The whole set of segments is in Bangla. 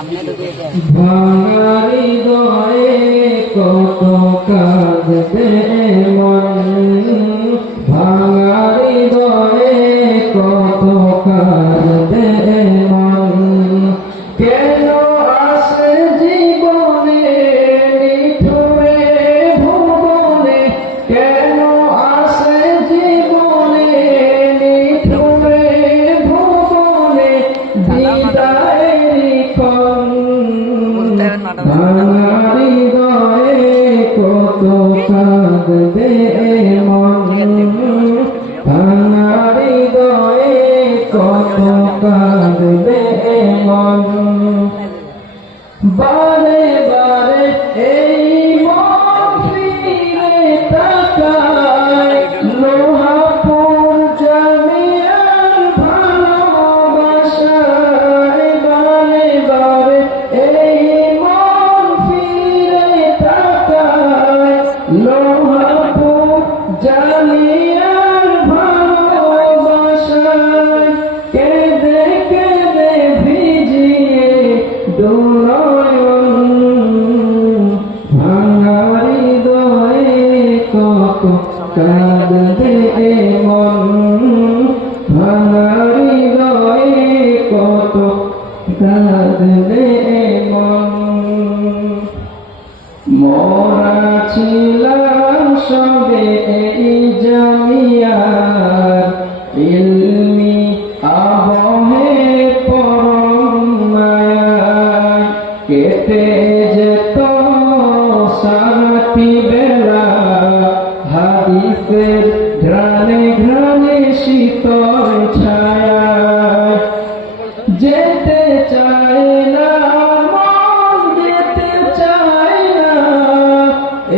ভাঙা হৃদয়ে কত কাঁদবে মন, ভাঙা হৃদয়ে কত কাঁদবে মন। কেন আসে জীবনে নিঠুরে ভুবনে, কেন আসে জীবনে নিঠুরে ভুবনে বিদায়ের ক্ষণ। ভাঙা হৃদয়ে কত কাঁদবে মন, ভাঙা হৃদয়ে কত কাঁদবে মন। বারে বারে এই মন ফিরে তাকায় লোহাপুর জামিয়ার ভালোবাসায়। বারে বারে এই মন ফিরে তাকায় লোহাপুর জামিয়ার ভালোবাসায়। কেঁদে কেঁদে ভিজিয়ে দুনয়ন, ভাঙা হৃদয়ে কত কাঁদবে মন, ভাঙা হৃদয়ে কত কাঁদবে মন। মোরা ছিলাম সবে এই জামিয়ার ইলমি আবহে পরম মায়ায়। কেটে যেত সারাটি বেলা হাদিসের ঘ্রাণে ঘ্রাণে শীতল ছায়ায়। যেতে চায় না মন, যেতে চায় না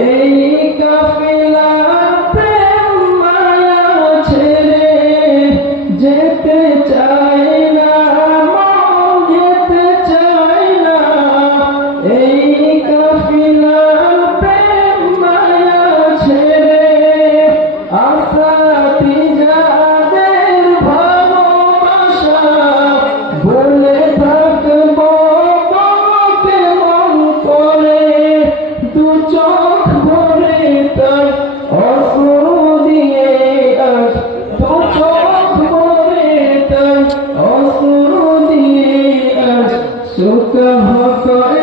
এই কাফিলা প্রেম মায়া ছেড়ে। যেতে চায় না মন, যেতে চায় না এই কাফিলা প্রেম মায়া ছেড়ে। আশাটি যাদের ভালোবাসা বলে থাকবো কেমন করে। দু চোখ ভরে তার অশ্রু দিয়ে আজ, দু চোখ ভরে তার অশ্রু দিয়ে আজ সুকাহ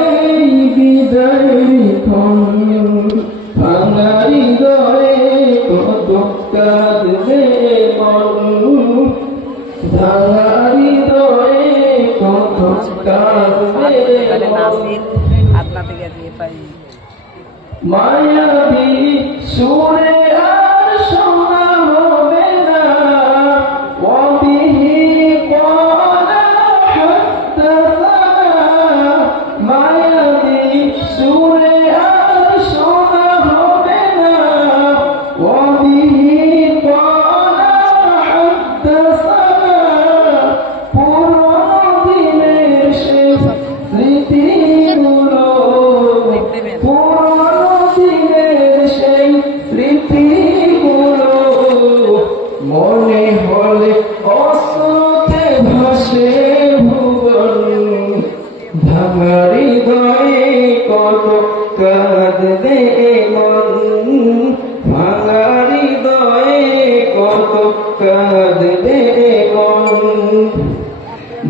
এই বিদায়ের ক্ষণ। ভাঙা হৃদয়ে কত কাঁদবে মন, ভাঙা হৃদয়ে কত কাঁদবে মন। মায়াবী সুরে আর শোনা হবে না ওয়াবিহি ক্বালা হাদ্দাসানা। মায়াবী সুরে আর শোনা হবে না ওয়াবিহি ক্বালা হাদ্দাসানা। পুরনো দিনের সেই স্মৃতিগুলো, পুরনো দিনের সেই স্মৃতিগুলো মনে হলে অশ্রুতে ভাসে ভুবন। ভাঙা হৃদয়ে কত কাঁদবে মন, ভাঙা হৃদয়ে কত কাঁদবে মন।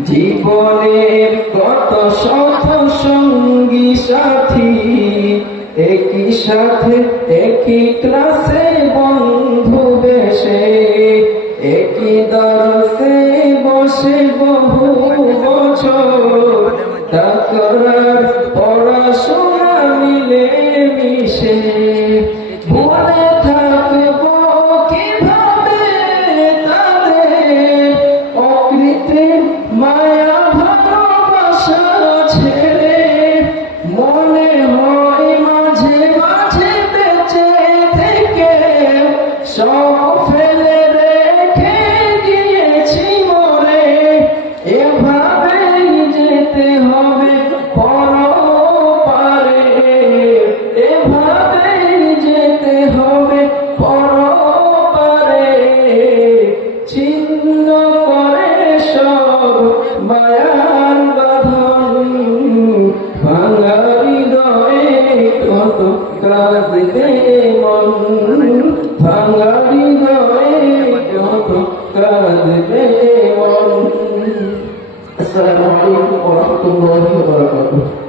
জীবনের কত শত সঙ্গী সাথী একই সাথে একই ক্লাসে বন্ধু বেশে, একই দরসে বসে বহু বছর তাকরার পড়াশোনা মিলে মিশে। ভুলে থাকবো কিভাবে তাদের অকৃত্রিম মায়া ভালোবাসা ছেড়ে। মনে হয় মাঝে মাঝে বেঁচে থেকে সব ফেলে রেখে গিয়েছি মরে। এভাবেই যেতে হবে পর কাঁদবে মন, ভাঙা হৃদয়ে কত কাঁদবে মন। আসসালামু আলাইকুম ওয়া রাহমাতুল্লাহি ওয়া বারাকাতুহু।